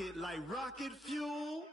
rocket like rocket fuel.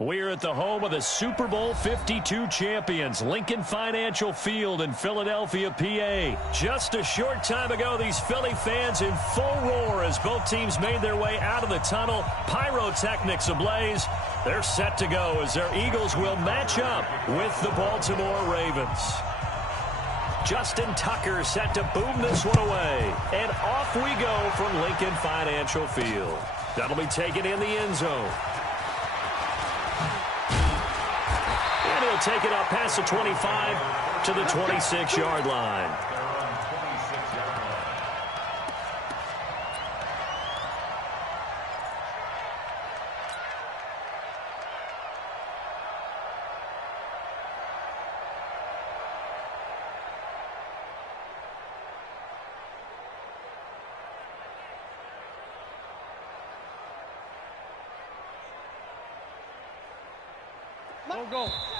We're at the home of the Super Bowl 52 champions, Lincoln Financial Field in Philadelphia, PA. Just a short time ago, these Philly fans in full roar as both teams made their way out of the tunnel. Pyrotechnics ablaze. They're set to go as their Eagles will match up with the Baltimore Ravens. Justin Tucker set to boom this one away. And off we go from Lincoln Financial Field. That'll be taken in the end zone. And he'll take it up past the 25 to the 26-yard line.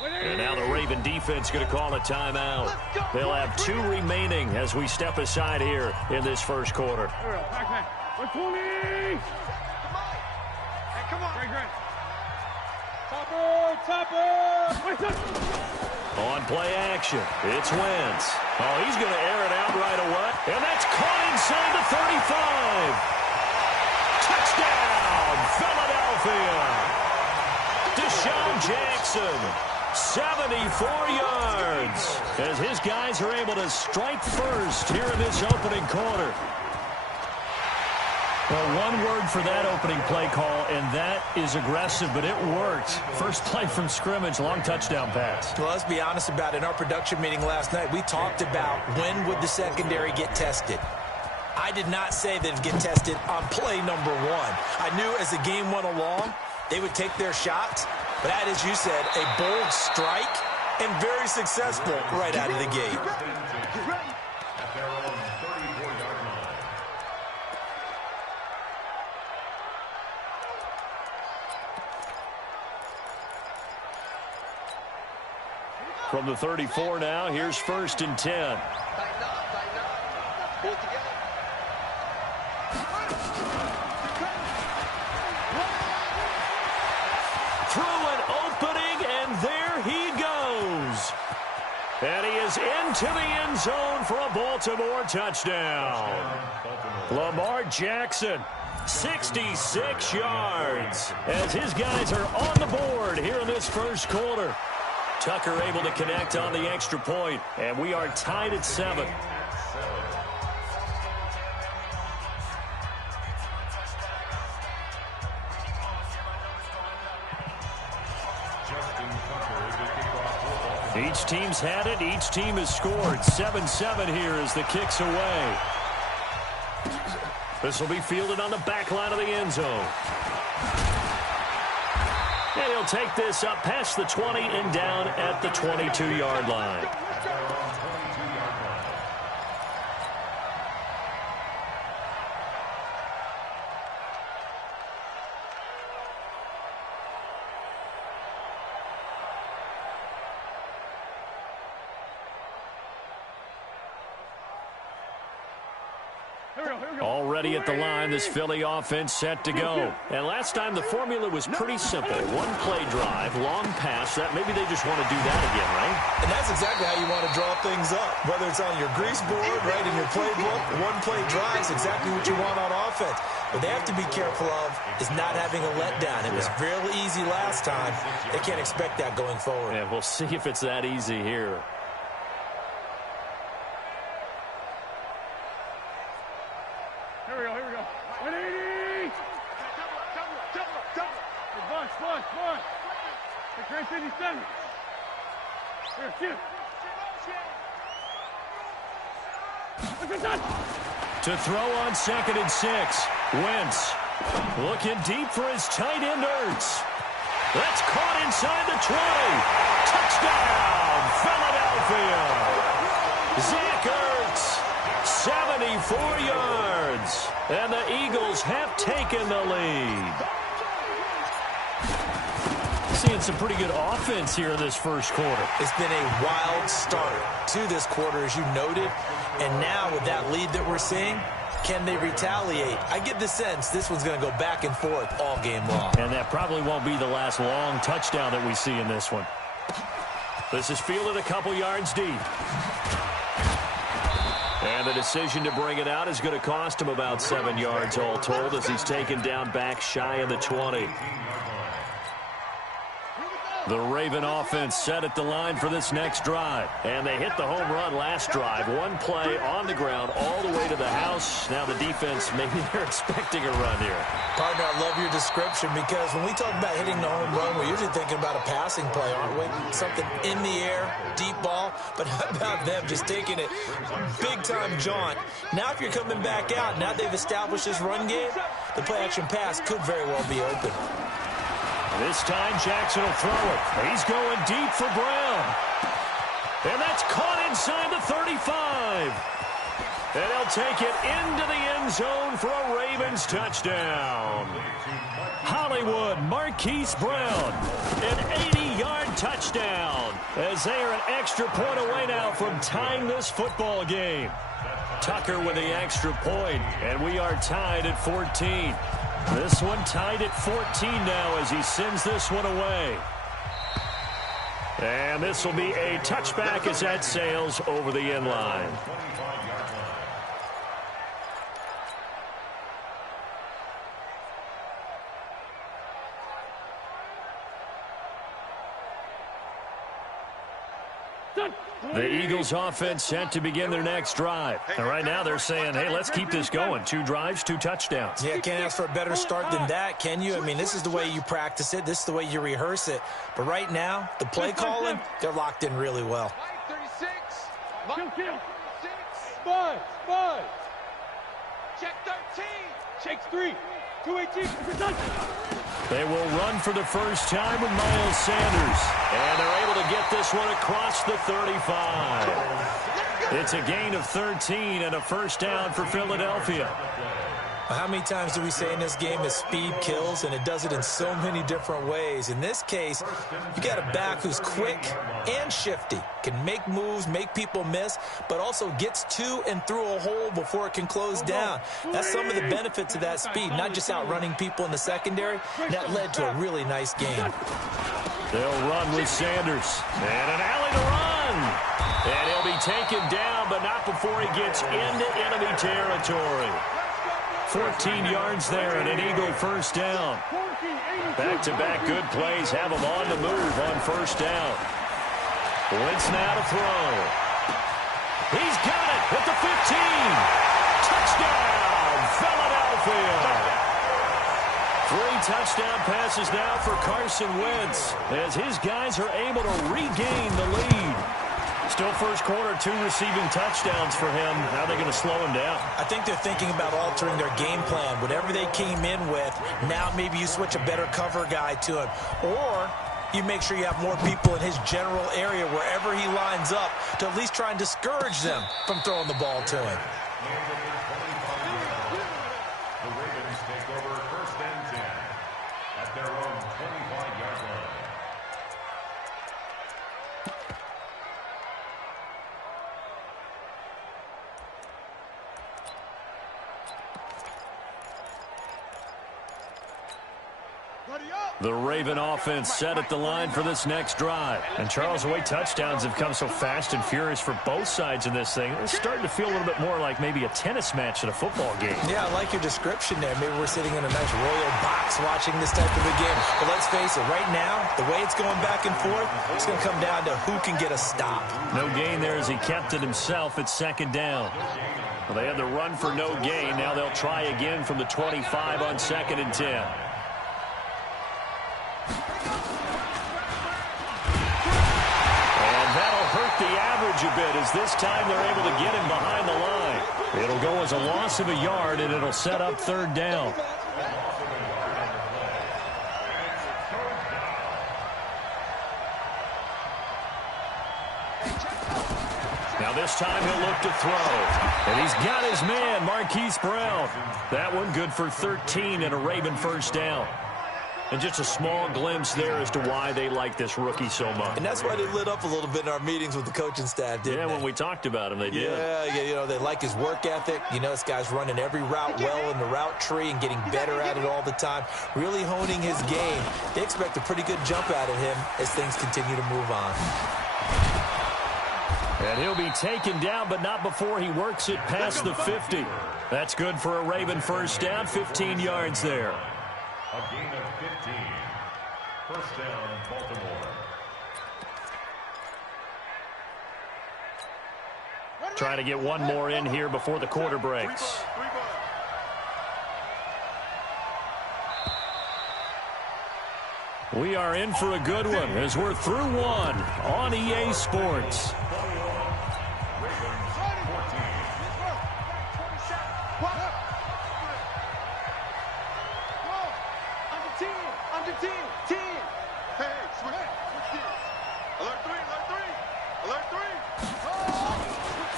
And now the Raven defense going to call a timeout. They'll have 2 remaining as we step aside here in this first quarter. Come on. Topper. On play action, it's Wentz. Oh, he's going to air it out right away. And that's caught inside the 35. Touchdown, Philadelphia. Deshaun Jackson, 74 yards, as his guys are able to strike first here in this opening quarter. Well, one word for that opening play call, and that is aggressive, but it worked. First play from scrimmage, long touchdown pass. Well, let's be honest about it. In our production meeting last night, we talked about when would the secondary get tested. I did not say that it'd get tested on play number 1. I knew as the game went along, they would take their shots. But that, as you said, a bold strike and very successful right out of the gate. from the 34 now. Here's 1st and 10. Through an opening, and there he goes. And he is into the end zone for a Baltimore touchdown. Lamar Jackson, 66 yards, as his guys are on the board here in this first quarter. Tucker able to connect on the extra point, and we are tied at 7. Each team's had it. Each team has scored. 7-7 here as the kick's away. This will be fielded on the back line of the end zone. And he'll take this up past the 20 and down at the 22-yard line. Already at the line, this Philly offense set to go. And last time the formula was pretty simple. One play drive, long pass. That maybe they just want to do that again, right? And that's exactly how you want to draw things up. Whether it's on your grease board, right, in your playbook, one play drive is exactly what you want on offense. What they have to be careful of is not having a letdown. It was real easy last time. They can't expect that going forward. And we'll see if it's that easy here. Here we go. 180! Bush. Hey, Chris, 57. Here, shoot. To throw on 2nd and 6. Wentz looking deep for his tight end Ertz. That's caught inside the 20. Touchdown, Philadelphia. Zach Ertz, 74 yards. And the Eagles have taken the lead. Seeing some pretty good offense here in this first quarter. It's been a wild start to this quarter, as you noted. And now with that lead that we're seeing, can they retaliate? I get the sense this one's going to go back and forth all game long. And that probably won't be the last long touchdown that we see in this one. This is fielded a couple yards deep. And the decision to bring it out is going to cost him about 7 yards all told as he's taken down back shy of the 20. The Raven offense set at the line for this next drive. And they hit the home run last drive. One play on the ground all the way to the house. Now the defense, maybe they're expecting a run here. Partner, I love your description because when we talk about hitting the home run, we're usually thinking about a passing play, aren't we? Something in the air, deep ball. But how about them just taking it big-time jaunt? Now if you're coming back out, now they've established this run game, the play-action pass could very well be open. This time Jackson will throw it. He's going deep for Brown. And that's caught inside the 35. And they'll take it into the end zone for a Ravens touchdown. Hollywood Marquise Brown, an 80-yard touchdown, as they are an extra point away now from tying this football game. Tucker with the extra point, and we are tied at 14. This one tied at 14 now as he sends this one away. And this will be a touchback as that sails over the end line. The Eagles offense set to begin their next drive. And right now they're saying, hey, let's keep this going. 2 drives, 2 touchdowns. Yeah, can't ask for a better start than that, can you? I mean, this is the way you practice it. This is the way you rehearse it. But right now, the play calling, they're locked in really well. 36. Check 13. Checks 3. 218. They will run for the first time with Miles Sanders. And they're able to get this one across the 35. It's a gain of 13 and a first down for Philadelphia. How many times do we say in this game that speed kills, and it does it in so many different ways? In this case, you got a back who's quick and shifty, can make moves, make people miss, but also gets to and through a hole before it can close down. That's some of the benefits of that speed, not just outrunning people in the secondary. That led to a really nice game. They'll run with Sanders. And an alley to run. And he'll be taken down, but not before he gets into enemy territory. 14 yards there and an Eagle first down. Back-to-back good plays have him on the move on first down. Wentz now to throw. He's got it at the 15. Touchdown, Philadelphia. 3 touchdown passes now for Carson Wentz as his guys are able to regain the lead. Still first quarter, 2 receiving touchdowns for him. How are they going to slow him down? I think they're thinking about altering their game plan. Whatever they came in with, now maybe you switch a better cover guy to him. Or you make sure you have more people in his general area wherever he lines up to at least try and discourage them from throwing the ball to him. The Ravens take over first and 10 at their own 25-yard line. The Raven offense set at the line for this next drive. And Charles, the way touchdowns have come so fast and furious for both sides in this thing, it's starting to feel a little bit more like maybe a tennis match in a football game. Yeah, I like your description there. Maybe we're sitting in a nice royal box watching this type of a game. But let's face it, right now, the way it's going back and forth, it's going to come down to who can get a stop. No gain there as he kept it himself at second down. Well, they had the run for no gain. Now they'll try again from the 25 on second and 10. Hurt the average a bit as this time they're able to get him behind the line. It'll go as a loss of a yard, and it'll set up third down. Now this time he'll look to throw. And he's got his man, Marquise Brown. That one good for 13 and a Raven first down. And just a small glimpse there as to why they like this rookie so much. And that's why they lit up a little bit in our meetings with the coaching staff, didn't they? Yeah, when we talked about him, they did. Yeah, you know, they like his work ethic. You know, this guy's running every route well in the route tree and getting better at it all the time, really honing his game. They expect a pretty good jump out of him as things continue to move on. And he'll be taken down, but not before he works it past the 50. That's good for a Raven first down, 15 yards there. A gain of 15. First down, Baltimore. Trying to get one more in here before the quarter breaks. We are in for a good one as we're through one on EA Sports.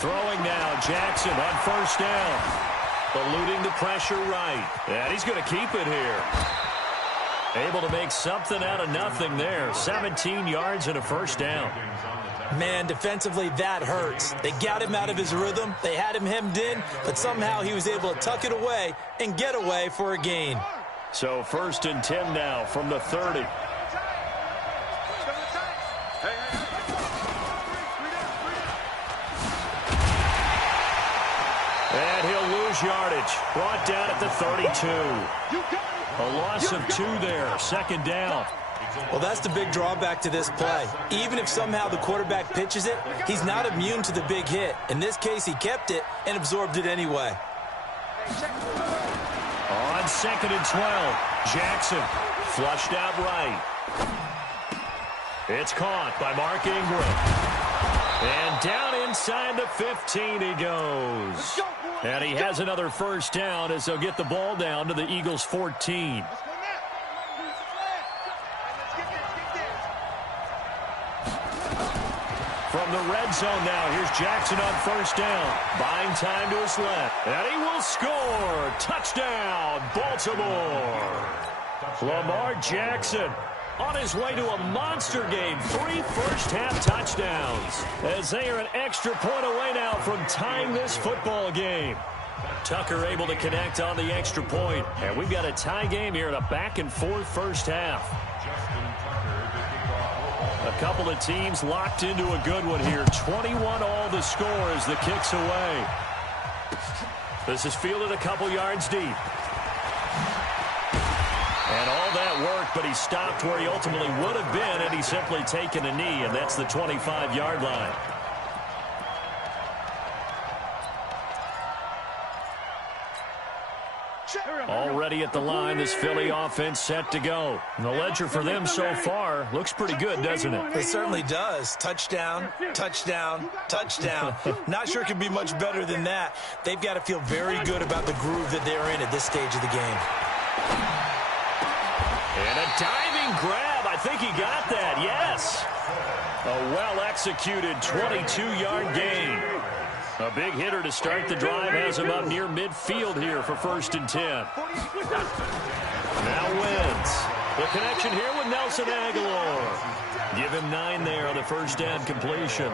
Throwing now, Jackson on first down. Eluding the pressure right. And he's going to keep it here. Able to make something out of nothing there. 17 yards and a first down. Man, defensively, that hurts. They got him out of his rhythm. They had him hemmed in, but somehow he was able to tuck it away and get away for a gain. So first and 10 now from the 30. And he'll lose yardage. Brought down at the 32. A loss of 2 there. Second down. Well, that's the big drawback to this play. Even if somehow the quarterback pitches it, he's not immune to the big hit. In this case, he kept it and absorbed it anyway. On second and 12, Jackson flushed out right. It's caught by Mark Ingram. And down inside the 15 he goes. And he has another first down as they'll get the ball down to the Eagles' 14. From from the red zone now. Here's Jackson on first down. Buying time to his left. And he will score. Touchdown, Baltimore. Lamar Jackson on his way to a monster game. 3 first-half touchdowns. As they are an extra point away now from tying this football game. Tucker able to connect on the extra point. And we've got a tie game here in a back-and-forth first half. A couple of teams locked into a good one here. 21 all the score as the kick's away. This is fielded a couple yards deep. And all that work, but he stopped where he ultimately would have been had he simply taken a knee, and that's the 25-yard line. Already at the line, this Philly offense set to go. And the ledger for them so far looks pretty good, doesn't it? It certainly does. Touchdown, touchdown, touchdown. Not sure it can be much better than that. They've got to feel very good about the groove that they're in at this stage of the game. And a diving grab. I think he got that, yes. A well-executed 22-yard gain. A big hitter to start the drive has him up near midfield here for 1st and 10. Now Wentz. The connection here with Nelson Aguilar. Give him 9 there on the first down completion.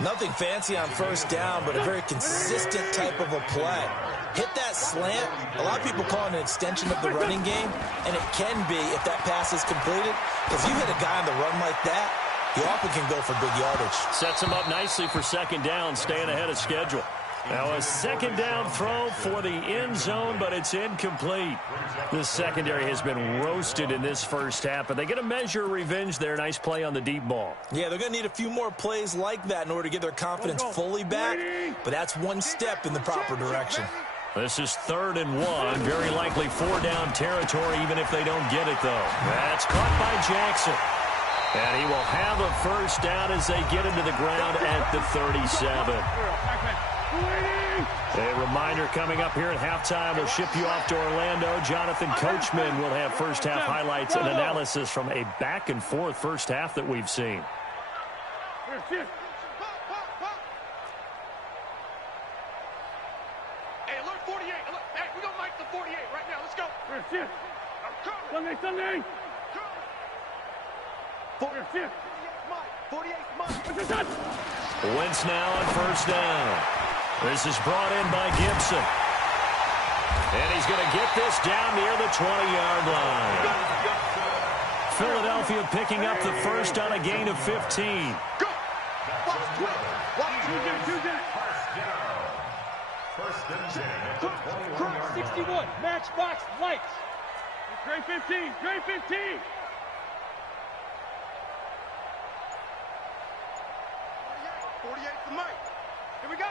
Nothing fancy on first down, but a very consistent type of a play. Hit that slant. A lot of people call it an extension of the running game, and it can be if that pass is completed. If you hit a guy on the run like that, he often can go for big yardage. Sets him up nicely for second down, staying ahead of schedule. Now a second down throw for the end zone, but it's incomplete. The secondary has been roasted in this first half, but they get a measure of revenge there. Nice play on the deep ball. Yeah, they're going to need a few more plays like that in order to get their confidence fully back, but that's one step in the proper direction. This is 3rd and 1. Very likely 4-down territory, even if they don't get it, though. That's caught by Jackson. And he will have a first down as they get him to the ground at the 37. A reminder coming up here at halftime. We'll ship you off to Orlando. Jonathan Coachman will have first half highlights and analysis from a back-and-forth first half that we've seen. Hey, alert 48. Alert. Hey, we don't like the 48 right now. Let's go. Sunday. 48 mine. Wentz now on first down. This is brought in by Gibson. And he's going to get this down near the 20-yard line. Philadelphia picking up the first on a gain of 15. Go. First and 10 at the 21-yard 61. line. Matchbox lights. Gray 15. Gray 15. 48 for Mike. Here we go.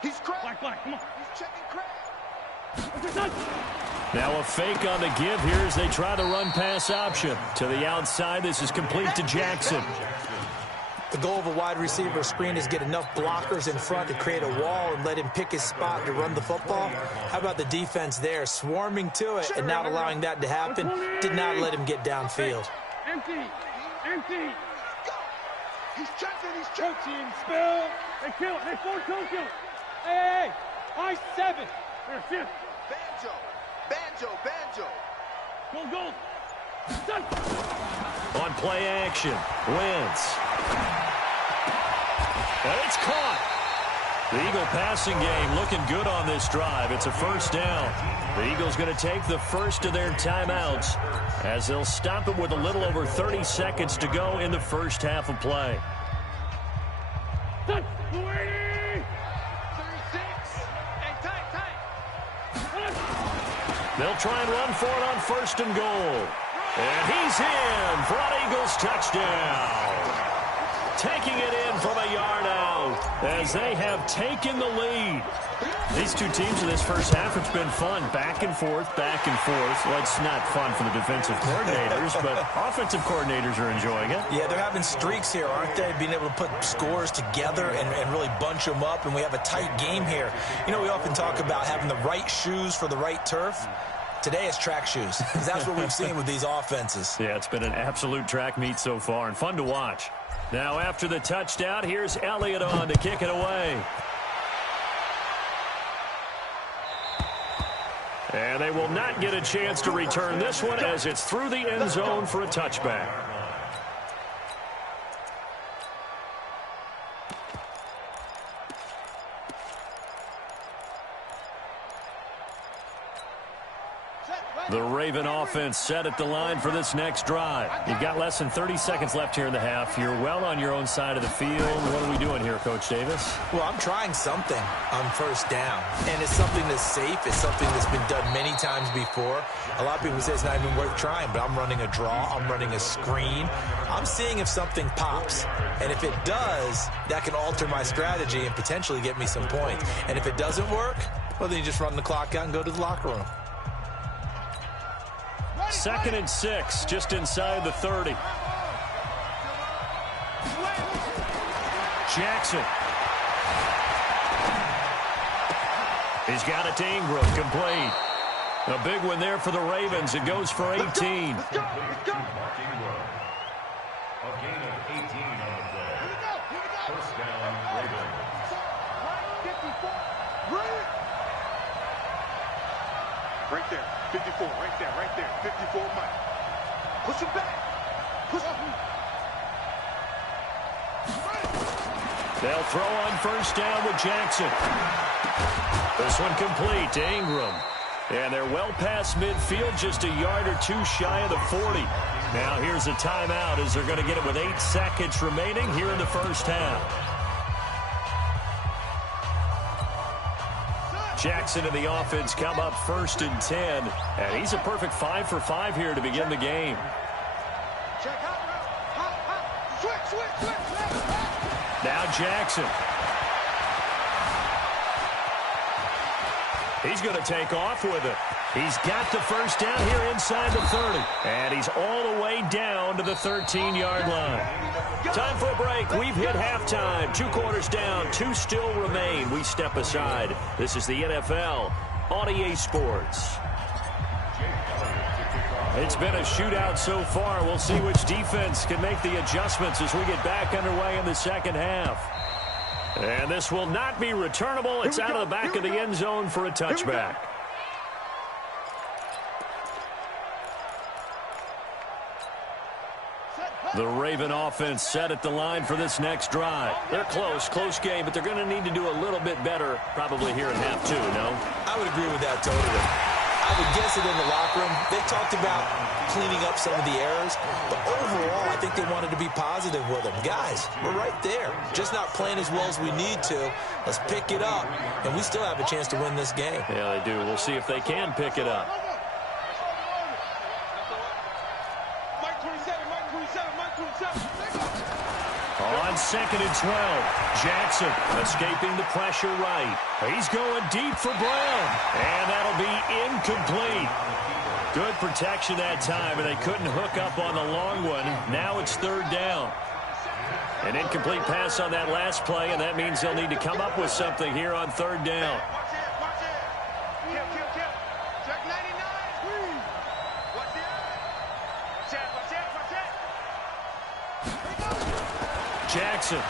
He's cracked. Black, come on. He's checking crack. Now a fake on the give here as they try to run pass option. To the outside, this is complete to Jackson. The goal of a wide receiver screen is get enough blockers in front to create a wall and let him pick his spot to run the football. How about the defense there, swarming to it and not allowing that to happen? Did not let him get downfield. Empty. He's checking. Team spill. They kill. They 4-2 kill. Hey. I 7. Banjo. Go. Done. On play action, Wentz. And it's caught. The Eagle passing game looking good on this drive. It's a first down. The Eagles going to take the first of their timeouts as they'll stop it with a little over 30 seconds to go in the first half of play. Done. 36. They'll try and run for it on 1st and goal. And he's in for an Eagles touchdown. Taking it in from a yard out as they have taken the lead. These two teams in this first half, it's been fun. Back and forth. Well, it's not fun for the defensive coordinators, but offensive coordinators are enjoying it. Yeah, they're having streaks here, aren't they? Being able to put scores together and really bunch them up, and we have a tight game here. You know, we often talk about having the right shoes for the right turf. Today it's track shoes, because that's what we've seen with these offenses. Yeah, it's been an absolute track meet so far, and fun to watch. Now after the touchdown, here's Elliott on to kick it away. And they will not get a chance to return this one as it's through the end zone for a touchback. The Raven offense set at the line for this next drive. You've got less than 30 seconds left here in the half. You're well on your own side of the field. What are we doing here, Coach Davis? Well, I'm trying something on first down, and it's something that's safe. It's something that's been done many times before. A lot of people say it's not even worth trying, but I'm running a draw. I'm running a screen. I'm seeing if something pops, and if it does, that can alter my strategy and potentially get me some points. And if it doesn't work, well, then you just run the clock out and go to the locker room. 2nd and 6, just inside the 30. Jackson. He's got it to Ingram, complete. A big one there for the Ravens. It goes for 18. A gain of 18 on the play. First down, Ravens. Right there, 54, right there, 54, Mike. Push him back. Push him. They'll throw on first down with Jackson. This one complete to Ingram. And they're well past midfield, just a yard or two shy of the 40. Now here's a timeout as they're going to get it with 8 seconds remaining here in the first half. Jackson and the offense come up 1st and 10. And he's a perfect 5 for 5 here to begin the game. Now Jackson. He's going to take off with it. He's got the first down here inside the 30. And he's all the way down to the 13-yard line. Time for a break. We've hit halftime. 2 quarters down. 2 still remain. We step aside. This is the NFL on EA Sports. It's been a shootout so far. We'll see which defense can make the adjustments as we get back underway in the second half. And this will not be returnable. It's out of the back of the end zone for a touchback. The Raven offense set at the line for this next drive. They're close game, but they're going to need to do a little bit better probably here in half 2, no? I would agree with that totally. I would guess it in the locker room. They talked about cleaning up some of the errors, but overall, I think they wanted to be positive with them. Guys, we're right there. Just not playing as well as we need to. Let's pick it up, and we still have a chance to win this game. Yeah, they do. We'll see if they can pick it up. On 2nd and 12, Jackson escaping the pressure right. He's going deep for Brown, and that'll be incomplete. Good protection that time, and they couldn't hook up on the long one. Now it's 3rd down. An incomplete pass on that last play, and that means they'll need to come up with something here on 3rd down. Jackson.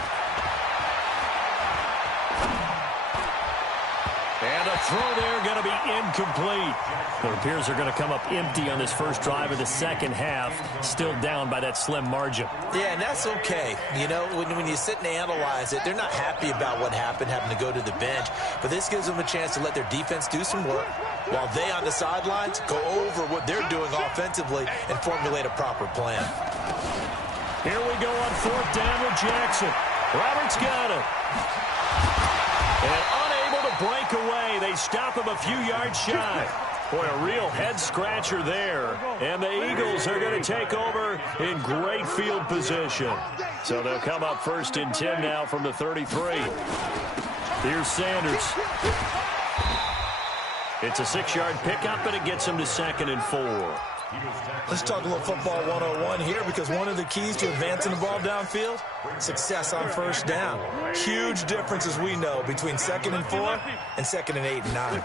And a throw there going to be incomplete. It appears they're going to come up empty on this first drive of the second half, still down by that slim margin. Yeah, and that's okay. You know, when you sit and analyze it, they're not happy about what happened, having to go to the bench. But this gives them a chance to let their defense do some work while they on the sidelines go over what they're doing offensively and formulate a proper plan. Here we go on 4th down with Jackson. Roberts got it. And unable to break away. They stop him a few yards shy. Boy, a real head-scratcher there. And the Eagles are going to take over in great field position. So they'll come up 1st and 10 now from the 33. Here's Sanders. It's a 6-yard pickup, and it gets him to 2nd and 4. Let's talk a little football 101 here, because one of the keys to advancing the ball downfield, success on first down. Huge difference, as we know, between 2nd and 4 and 2nd and 8 and 9.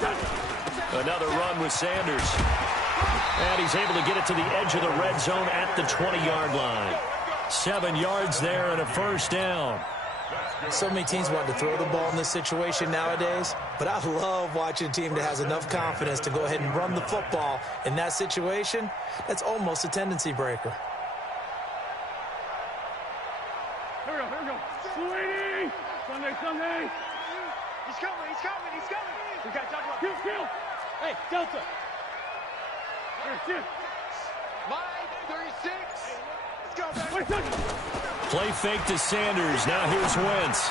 Another run with Sanders. And he's able to get it to the edge of the red zone at the 20-yard line. 7 yards there and a first down. So many teams want to throw the ball in this situation nowadays, but I love watching a team that has enough confidence to go ahead and run the football in that situation. That's almost a tendency breaker. Here we go. Sweetie! Sunday. He's coming. We got Joshua. Kill. Hey, Delta. Here. Line 36. Let's go, baby. Play fake to Sanders. Now here's Wentz.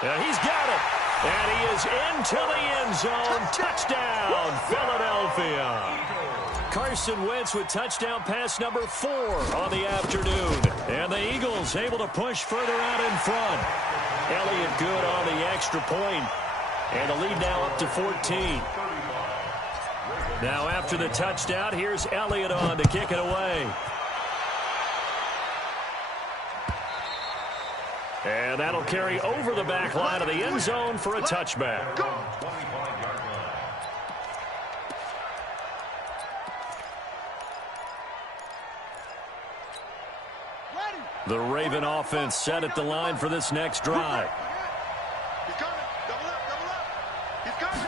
He's got it. And he is into the end zone. Touchdown, Philadelphia. Carson Wentz with touchdown pass number 4 on the afternoon. And the Eagles able to push further out in front. Elliott good on the extra point. And the lead now up to 14. Now after the touchdown, here's Elliott on to kick it away. And that'll carry over the back line of the end zone for a touchback. The Raven offense set at the line for this next drive. He's coming. Double up. He's coming.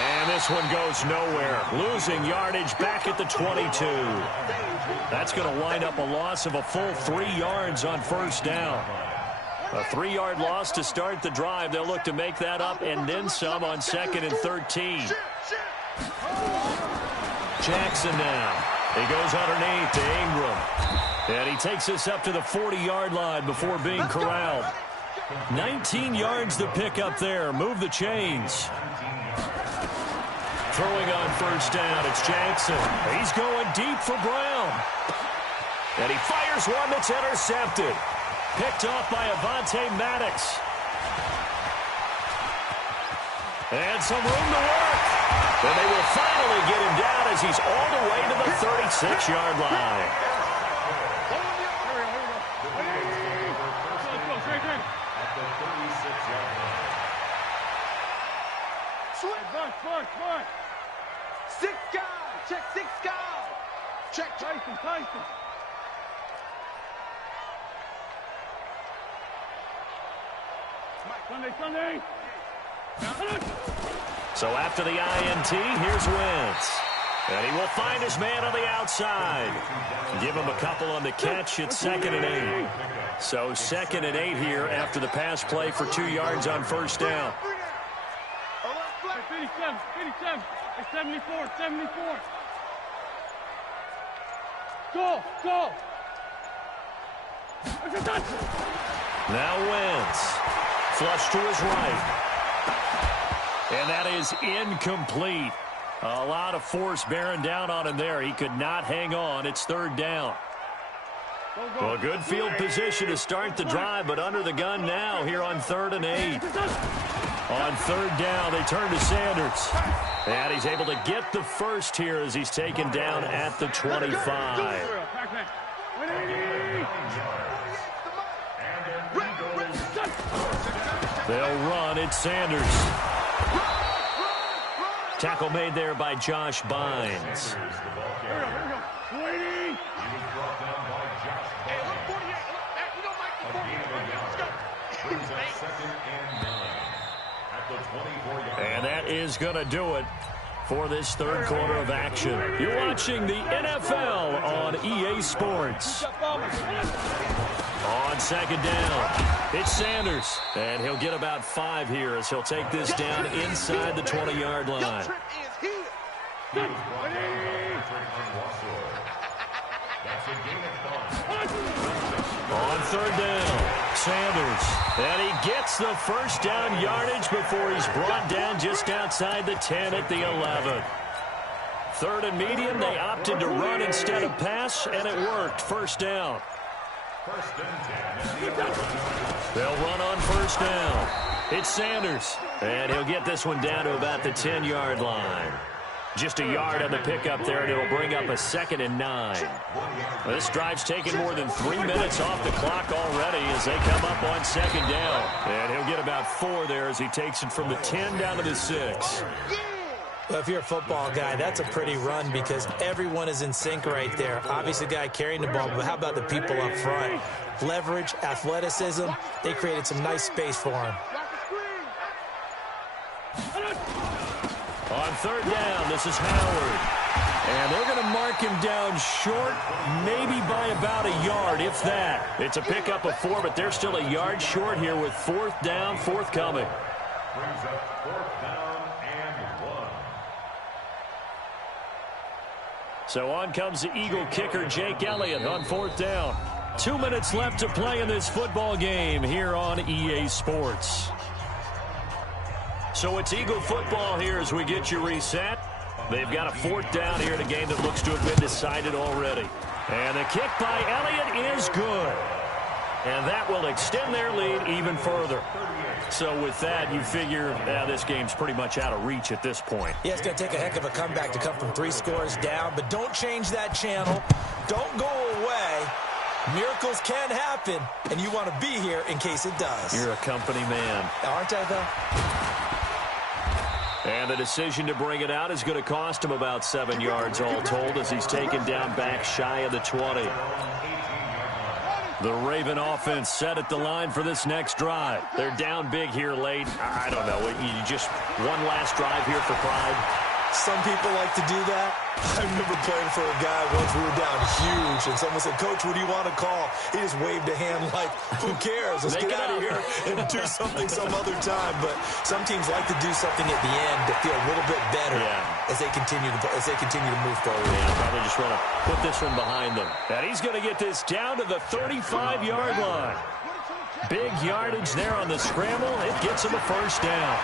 And this one goes nowhere. Losing yardage back at the 22. That's going to wind up a loss of a full 3 yards on first down. A 3-yard loss to start the drive. They'll look to make that up and then some on 2nd and 13. Jackson now. He goes underneath to Ingram. And he takes this up to the 40-yard line before being corralled. 19 yards to pick up there. Move the chains. Throwing on first down, it's Jackson. He's going deep for Brown. And he fires one that's intercepted. Picked off by Avonte Maddox. And some room to work. And they will finally get him down as he's all the way to the 36-yard line. Smart. 6 guys. Check 6 guys. Check Tyson. Sunday. So after the INT, here's Wentz. And he will find his man on the outside. Give him a couple on the catch. It's 2nd and 8. So 2nd and 8 here after the pass play for 2 yards on first down. 57, 74. Go. Now Wentz. Flush to his right. And that is incomplete. A lot of force bearing down on him there. He could not hang on. It's 3rd down. Well, good field position to start the drive, but under the gun now here on 3rd and 8. On 3rd down, they turn to Sanders. And he's able to get the first here as he's taken down at the 25. They'll run. It's Sanders. Tackle made there by Josh Bynes. And that is going to do it for this 3rd quarter of action. You're watching the NFL on EA Sports. On 2nd down, it's Sanders. And he'll get about 5 here as he'll take this down inside the 20-yard line. On 3rd down, Sanders. And he gets the first down yardage before he's brought down just outside the 10 at the 11. 3rd and medium, they opted to run instead of pass, and it worked. First down. They'll run on first down. It's Sanders. And he'll get this one down to about the 10-yard line. Just a yard on the pickup there, and it'll bring up a 2nd and 9. This drive's taken more than 3 minutes off the clock already as they come up on 2nd down. And he'll get about 4 there as he takes it from the 10 down to the 6. Well, if you're a football guy, that's a pretty run because everyone is in sync right there. Obviously, the guy carrying the ball, but how about the people up front? Leverage, athleticism, they created some nice space for him. On third down, this is Howard. And they're going to mark him down short, maybe by about a yard, if that. It's a pickup of 4, but they're still a yard short here with fourth down forthcoming. Brings up 4th down and 1. So on comes the Eagle kicker, Jake Elliott, on 4th down. 2 minutes left to play in this football game here on EA Sports. So it's Eagle football here as we get you reset. They've got a 4th down here in a game that looks to have been decided already. And the kick by Elliott is good. And that will extend their lead even further. So with that, you figure this game's pretty much out of reach at this point. Yeah, it's going to take a heck of a comeback to come from 3 scores down, but don't change that channel. Don't go away. Miracles can happen, and you want to be here in case it does. You're a company man. Aren't I, though? And the decision to bring it out is going to cost him about 7 yards all told as he's taken down back shy of the 20. The Raven offense set at the line for this next drive. They're down big here late. I don't know. You just one last drive here for pride. Some people like to do that. I remember playing for a guy once we were down huge, and someone said, "Coach, what do you want to call?" He just waved a hand like, who cares? Let's get out of here and do something some other time. But some teams like to do something at the end to feel a little bit better as they continue to move forward. Yeah, probably just want to put this one behind them. And he's going to get this down to the 35-yard line. Big yardage there on the scramble. It gets him a first down.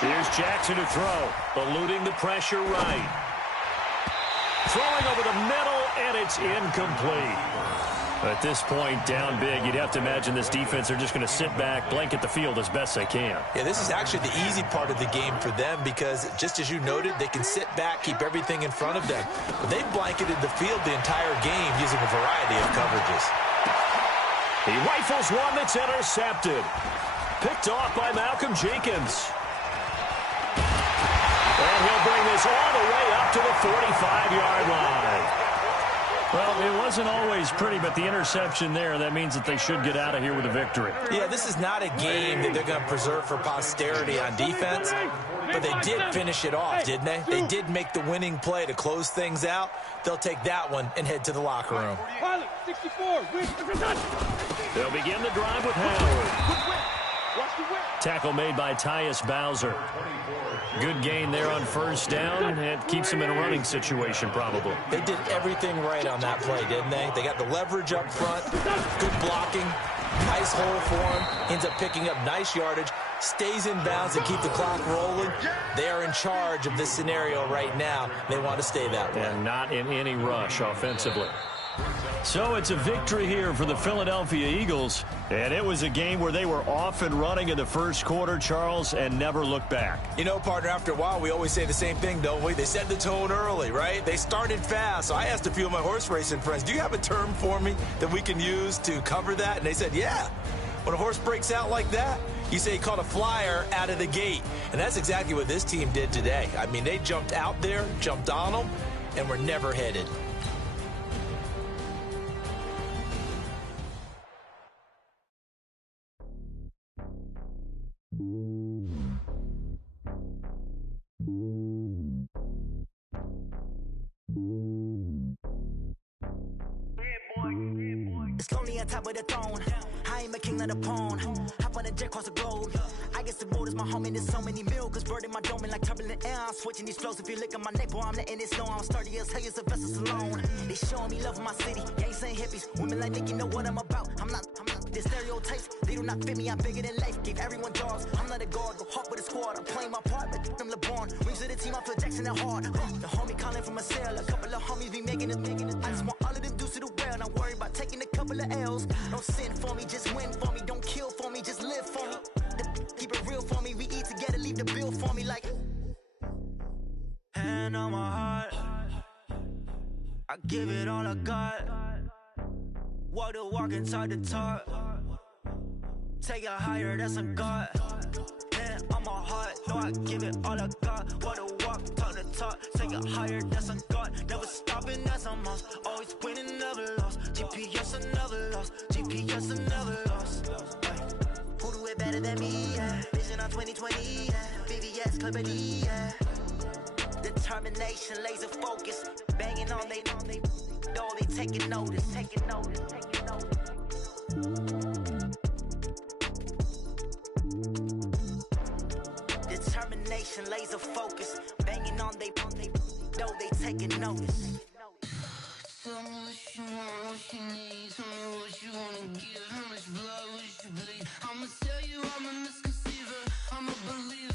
Here's Jackson to throw, eluding the pressure right. Throwing over the middle, and it's incomplete. At this point, down big, you'd have to imagine this defense are just going to sit back, blanket the field as best they can. Yeah, this is actually the easy part of the game for them because, just as you noted, they can sit back, keep everything in front of them. But they've blanketed the field the entire game using a variety of coverages. He rifles one that's intercepted. Picked off by Malcolm Jenkins. And he'll bring this all the way up to the 45-yard line. Well, it wasn't always pretty, but the interception there, that means that they should get out of here with a victory. Yeah, this is not a game that they're going to preserve for posterity on defense, but they did finish it off, didn't they? They did make the winning play to close things out. They'll take that one and head to the locker room. They'll begin the drive with Howard. Tackle made by Tyus Bowser. Good gain there on first down. It keeps them in a running situation, probably. They did everything right on that play, didn't they? They got the leverage up front, good blocking, nice hole for him, ends up picking up nice yardage, stays in bounds and keep the clock rolling. They are in charge of this scenario right now. They want to stay that way. And not in any rush offensively. So it's a victory here for the Philadelphia Eagles. And it was a game where they were off and running in the first quarter, Charles, and never looked back. You know, partner, after a while, we always say the same thing, don't we? They set the tone early, right? They started fast. So I asked a few of my horse racing friends, do you have a term for me that we can use to cover that? And they said, yeah. When a horse breaks out like that, you say he caught a flyer out of the gate. And that's exactly what this team did today. I mean, they jumped out there, jumped on them, and were never headed. It's lonely on top of the throne. I ain't a king of the pawn. Hop on a jet across the globe. I guess the road is my home and there's so many milkers burning my dome and like turbulent air. I'm switching these flows. If you look at my neck, boy, I'm letting it snow. I'm sturdy as hell as a vessel alone. They showing me love in my city. Gangs ain't hippies. Women like think you know what I'm about. I'm not. The stereotypes, they do not fit me. I'm bigger than life. Gave everyone dogs. I'm not a guard. Go hard with a squad. I'm playing my part, but them LeBron. Rings to the team. I feel Jackson and hard. The homie calling from a cell. A couple of homies be making it. I just want all of them dudes to the well. Not worry about taking a couple of L's. Don't sin for me, just win for me. Don't kill for me, just live for me. Keep it real for me. We eat together, leave the bill for me like. Hand on my heart, I give it all I got. Walk the walk and talk the talk. take it higher, that's a God. Hand on my heart, know I give it all I got. What a walk, talk the talk, take it higher, that's a God. Never stopping, that's a must. Always winning, never lost. GPS, I never lost. GPS, I never lost. Who do it better than me? Yeah. Vision on 2020, yeah. VVS, Clippity, yeah. Determination, laser focus, banging on they, though they taking notice, taking notice, taking notice. Determination, laser focus, banging on they, though they taking notice. Tell me what you want, what you need. Tell me what you wanna give. How much blood would you bleed? I'ma tell you I'm a misconceiver. I'm a believer.